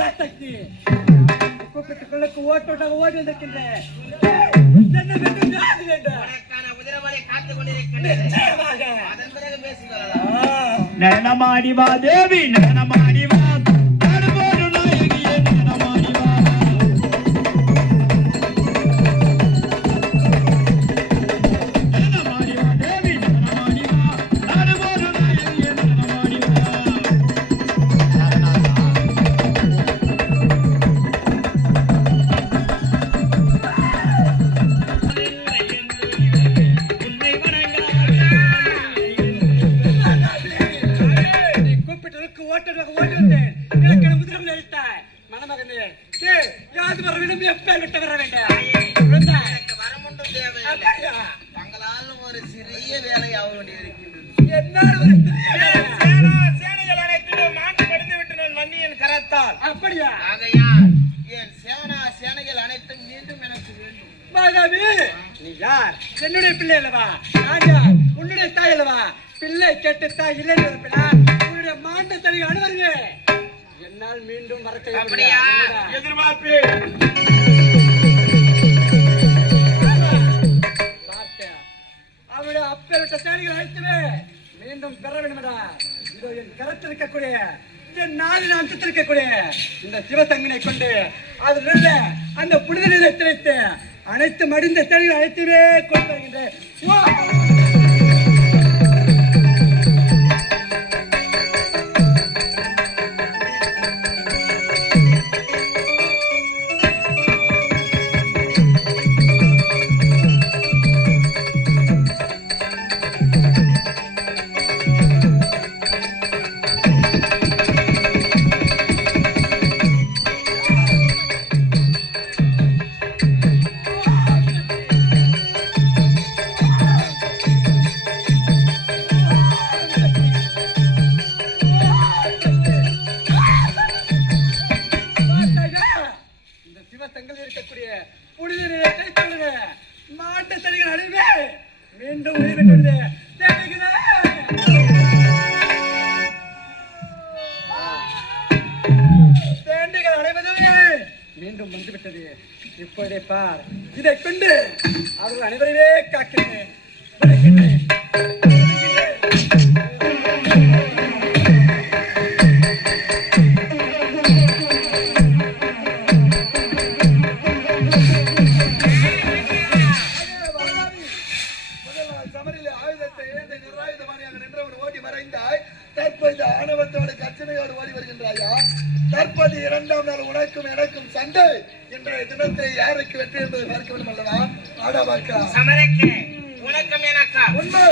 ராசக்தி கூப்பிட்டுக்குள்ளுக்கு ஓட்டோட்டாக ஓடி வந்திருக்கின்றேன். என்ன வேண்டும் ஜாதி வேண்டும் உதிரவாளை காத்துக் கொண்டிருக்கின்றேன். அதன் பிறகு பேசுகிறார். நடனமாடி வா தேவி, நடனமாடி வா. நடுவோடு நாயகியே நடனமாடி வா. நடனமாடி வா தேவி, நடனமாடி வா. நடுவோடு நாயகியே நடனமாடி வா. ஓட்டோட்டாக ஓடி வந்தேன். எனக்கு முதலில் அளித்தாய் மணமகனே. யாது வர வேண்டும், எப்பேர் விட்டு வர வேண்டும். எனக்கு வரமுண்டு தேவை. தங்களால் ஒரு சிறிய வேலை அவருடைய இருக்கிறது. என்னால் ஒரு சேனைகள் அனைத்திலும் மாண்டு படுத்து விட்டு நான் மன்னியின் கரத்தால். அப்படியா? ஆகையால் என் சேனைகள் அனைத்தும் மீண்டும் எனக்கு வேண்டும். மாதாவி, நீ யார்? என்னுடைய பிள்ளை அல்லவா? நான் யார்? உன்னுடைய தாய் அல்லவா? பிள்ளை கேட்டு தாய் இல்லை இருப்பினார் உன்னுடைய மாண்ட தனி அனுவருங்க. என்னால் மீண்டும் மறக்க அப்படியா? எதிர்பார்ப்பு பார்த்தேன். அவருடைய அப்பேற்பட்ட சேனைகள் அழைத்துவே மீண்டும் பெற வேண்டுமடா. இதோ என் கரத்தில் இருக்கக்கூடிய என் நாளின் அந்தத்தில் இருக்கக்கூடிய இந்த சிவசங்கனை கொண்டு அதில் உள்ள அந்த புனித நிலை திரைத்து அனைத்து மடிந்த சேனைகள் அழைத்துவே கொண்டு வருகின்றேன். இருக்கக்கூடிய புனித நிலையத்தை சொல்லுங்க. மாட்டு தடிகள் அழிவே மீண்டும் உயிர் பெற்றது. தேண்டிகள் அடைவதில்லை மீண்டும் வந்துவிட்டது. இப்போதே பார், இதை கொண்டு அவர்கள் அனைவரையே காக்கிறேன். தற்போது இரண்டாம் நாள் உனக்கும் எனக்கும் சண்டை. இன்றைய தினத்தை யாருக்கு வெற்றி என்பதை பார்க்க வேண்டும் அல்லவா? ஆடாபாக்கா சமரக்கே உனக்கும் எனக்கா உண்மை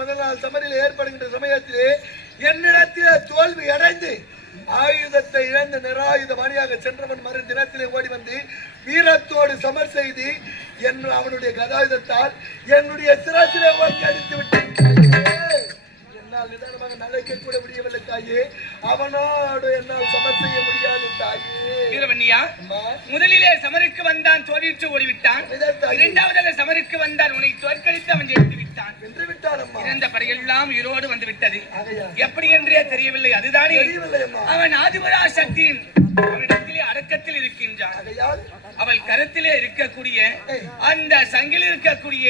முதல் நாள் சமரில் ஏற்படுகின்ற சமயத்திலே என்னிடத்திலே தோல்வி அடைந்து ஆயுதத்தை இழந்து நிராயுத மணியாக சென்றவன் மறு தினத்திலே ஓடி வந்து வீரத்தோடு சமர் செய்து அவனுடைய கதாயுதத்தால் என்னுடைய சிரசிலே ஓங்கி அடித்து விட்டேன். என்னால் நிதானமாக நகைக்க கூட முடியவில்லை தாயே. அவனோடு என்னால் சமர் செய்ய முடியாது தாயே. வீரவன்னியா, முதலிலே சமருக்கு வந்தான், தோல்வியுற்று ஓடிவிட்டான். இரண்டாவது சமருக்கு வந்தான், உன்னை தோற்கடித்து அவன் ஜெயித்து விட்டான். விட்டான். வென்று விட்டான் அம்மா. இறந்த படையெல்லாம் உயிரோடு வந்து விட்டது. ஆகையா எப்படி என்றே தெரியவில்லை. அதுதானே தெரியவில்லை அம்மா. அவன் ஆதிபரா சக்தியின் அவனிடத்திலே அடக்கத்தில் இருக்கின்றான். ஆகையால் அவள் கருத்திலே இருக்கக்கூடிய அந்த சங்கில் இருக்கக்கூடிய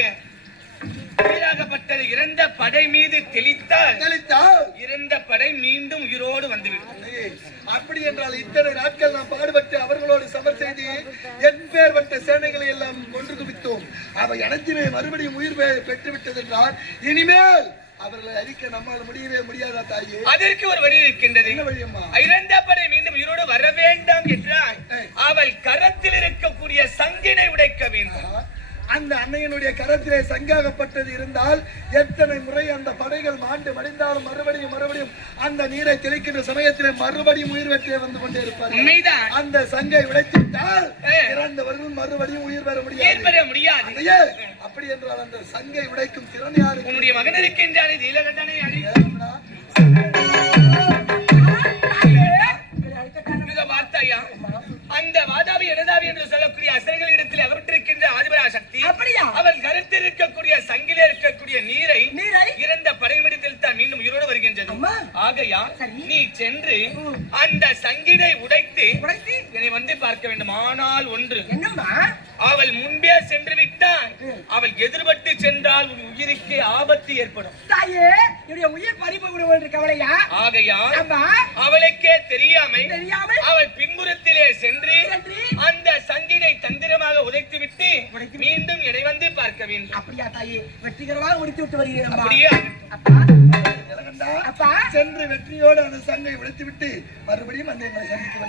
நீராகப்பட்டது இறந்த படை மீது தெளித்தால் இறந்த படை மீண்டும் உயிரோடு வந்துவிடும். அப்படி என்றால் இத்தனை நாட்கள் நாம் பாடுபட்டு அவர்களோடு சமர் செய்து எப்பேற்பட்ட சேனைகளை எல்லாம் கொன்று குவித்தோம். அவை அனைத்துமே மறுபடியும் உயிர் பெற்றுவிட்டது என்றால் இனிமேல் அவர்களை அழிக்க நம்மால் முடியவே முடியாதா தாயே? அதற்கு ஒரு வழி இருக்கின்றது. என்ன வழியம்மா? இறந்த படை மீண்டும் உயிரோடு வர வேண்டாம் என்றால் அவள் கரத்தில் இருக்கக்கூடிய சங்கினை உடைக்க வேண்டும். அந்த அன்னையனுடைய கரத்திலே சங்காகப்பட்டது இருந்தால் எத்தனை முறை அந்த படைகள் மாண்டு மடிந்தாலும் மறுபடியும் அந்த நீரை தெளிக்கின்ற சமயத்திலே மறுபடியும் உயிர் வெற்றியை வந்து கொண்டே இருப்பார். அந்த சங்கை உடைத்துவிட்டால் இறந்தவர்கள் மறுபடியும் உயிர் பெற முடியாது. அப்படி என்றால் அந்த சங்கை உடைக்கும் திறன் யாரு? உன்னுடைய மகன் இருக்கின்றார். அந்த வாதாபி இடதாபி என்று சொல்லக்கூடிய அசைகள் இடத்தில் அவற்றிருக்கின்ற ஆதிபரா சக்தி அவள் கருத்தில் இருக்கக்கூடிய சங்கிலே இருக்கக்கூடிய நீரை இறந்த படைமிடத்தில் தான் மீண்டும் உயிரோடு வருகின்றது. ஆகையா நீ சென்று அந்த சங்கினை உடைத்து என்னை வந்து பார்க்க வேண்டும். ஆனால் ஒன்று, அவள் முன்பே சென்று விட்டால் அவள் எதிர்பட்டு சென்றால் உன் உயிருக்கு ஆபத்து ஏற்படும். உயிர் பறிப்பு கவலையா? ஆகையா அவளுக்கே தெரியாமல் அவள் பின்புறத்திலே சென்று அந்த சங்கினை தந்திரமாக உதைத்துவிட்டு மீண்டும் என்னை வந்து பார்க்க வேண்டும். அப்படியா தாயே? வெற்றிகரமாக முடித்து விட்டு வருகிறேன். அப்படியே சென்று வெற்றியோடு அந்த சங்கை உடைத்து விட்டு மறுபடியும் அந்த எங்களை சந்திக்க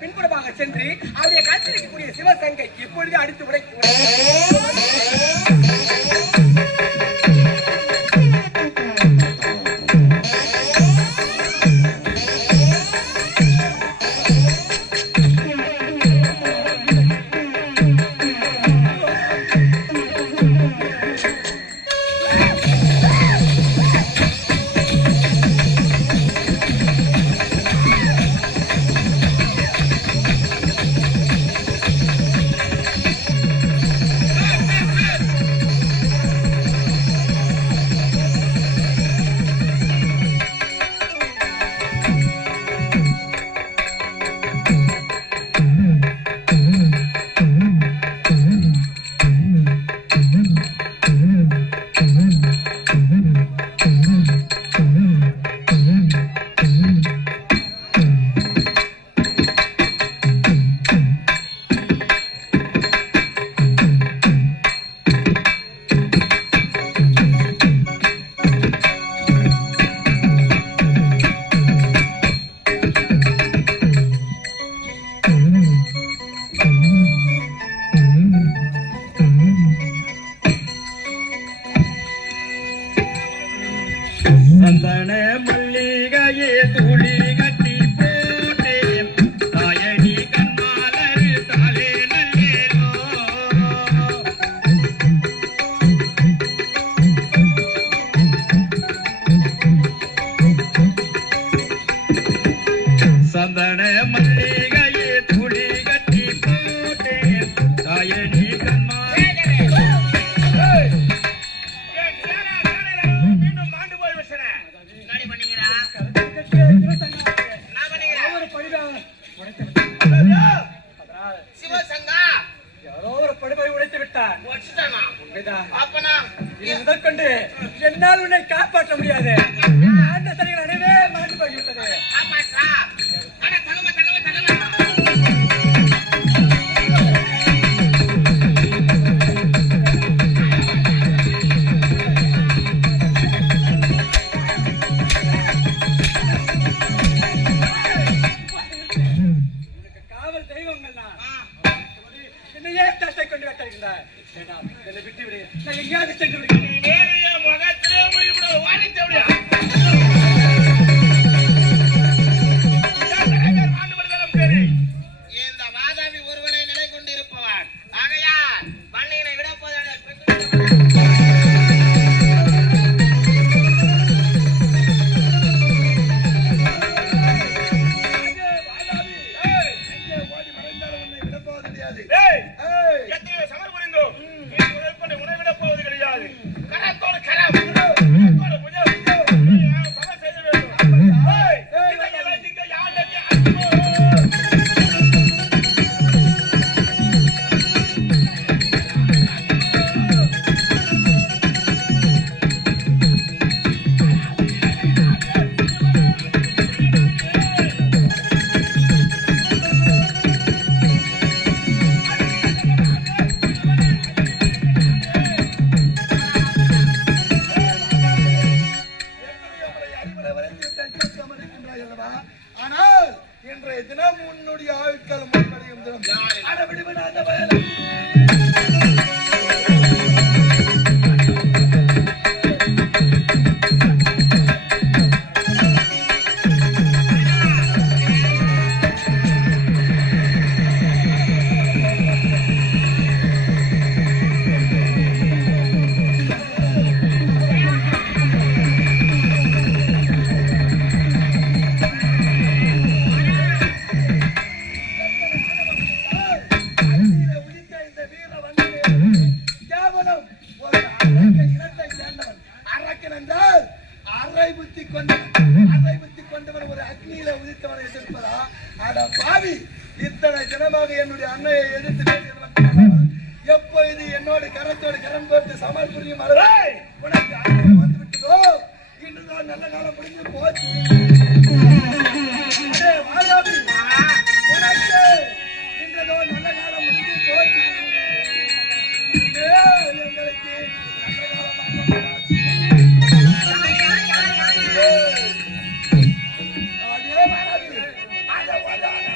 பின்புறமாக சென்று அவருடைய கருத்தில் இருக்கக்கூடிய சிவசங்கை இப்பொழுது அடித்து உடைக்க சந்தன மல்லிகையே துளி கட்டி போட்டேன் தாயடி கண்மாலரு தாலே நல்லேனோ சந்தன மல்லிகையே துளி கட்டி போட்டேன் தாயடி முதற்கொண்டு என்னால் உன்னை காப்பாற்ற முடியாது. அந்த தனிகள் அனைவே மறந்து போய்விட்டது. இருக்கின்றாய். வேண்டாம், என்னை விட்டு விடு. நான் எங்கேயாவது சென்று விடுகிறேன். வேலைய முகத்திலே முடிவிட வாடித்த விடு. இந்த வாதாபி ஒருவனை நிலை கொண்டிருப்பவன் ஆகையால் வள்ளியினை விட ஓடி மறைந்தாலும் உன்னை விடப்போவது கிடையாது. ஏய், ஏய், எத்தனையோ சமர் புரிந்தோம். நீ உன்னை விடப் போவது கிடையாது. கரத்தோடு கரம், புஜத்தோடு புஜம். நீ சமர் செய்ய வேண்டும். ஏய், இதை வைத்துக்க யாருக்கு அன்போ. எத்தனையோ முறை அறிவுரை வரைந்து கேட்காமல் இருக்கின்றாய் அல்லவா? ஆனால் இன்றைய தினம் உன்னுடைய ஆயுட்காலம் முடிவடையும் தினம். அட விடுவிட அந்த வயலை. அக்னியிலே உதித்த இந்த வீர வண்டிலே கேவலம் ஒரு அரக்க இனத்தை சேர்ந்தவன். அரக்கன் என்றால் அரை புத்தி கொண்டவன் ஒரு அக்னியில உதித்தவனை எதிர்ப்பதா? அட பாவி, இத்தனை தினமாக என்னுடைய அன்னையை எதிர்த்து பேசியவன் எப்பொழுது என்னோடு கரத்தோடு கரம் போட்டு சமர் புரியும் அளவு உனக்கு அன்னை வந்து விட்டதோ, இன்றுதான் நல்ல காலம் முடிஞ்சு போச்சு. அடே வாயாபி, உனக்கு இன்றதோ நல்ல காலம் முடிஞ்சு போச்சு. இனிமேல் எங்களுக்கு நல்ல காலம் ஆகக்கூடாது. அடே வாயாபி, அட வாயாபி.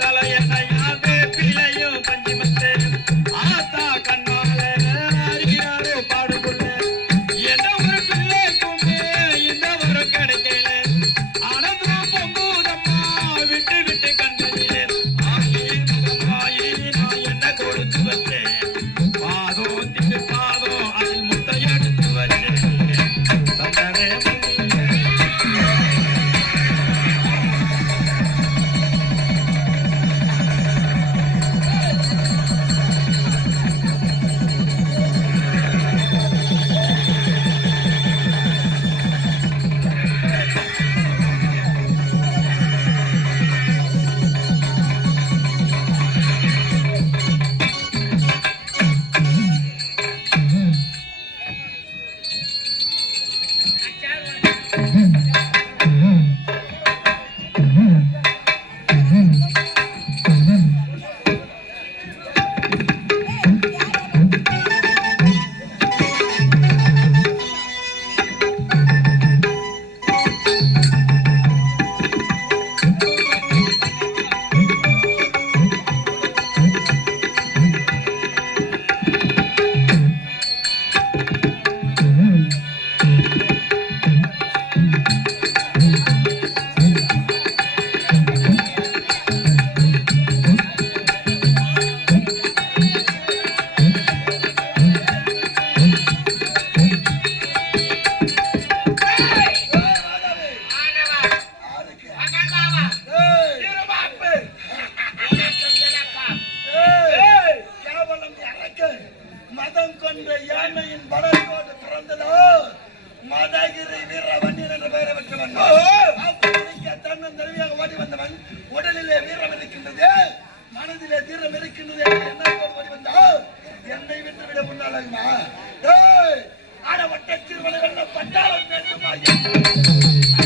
தலையணையாவே பிள்ளையும் பஞ்சிமத்தே என்னோடு ஓடி வந்தால் என்னை விட்டு விட முன்னாலுமா அட வட்ட சிறுவனை வெள்ள பட்டாளம் வேண்டுமா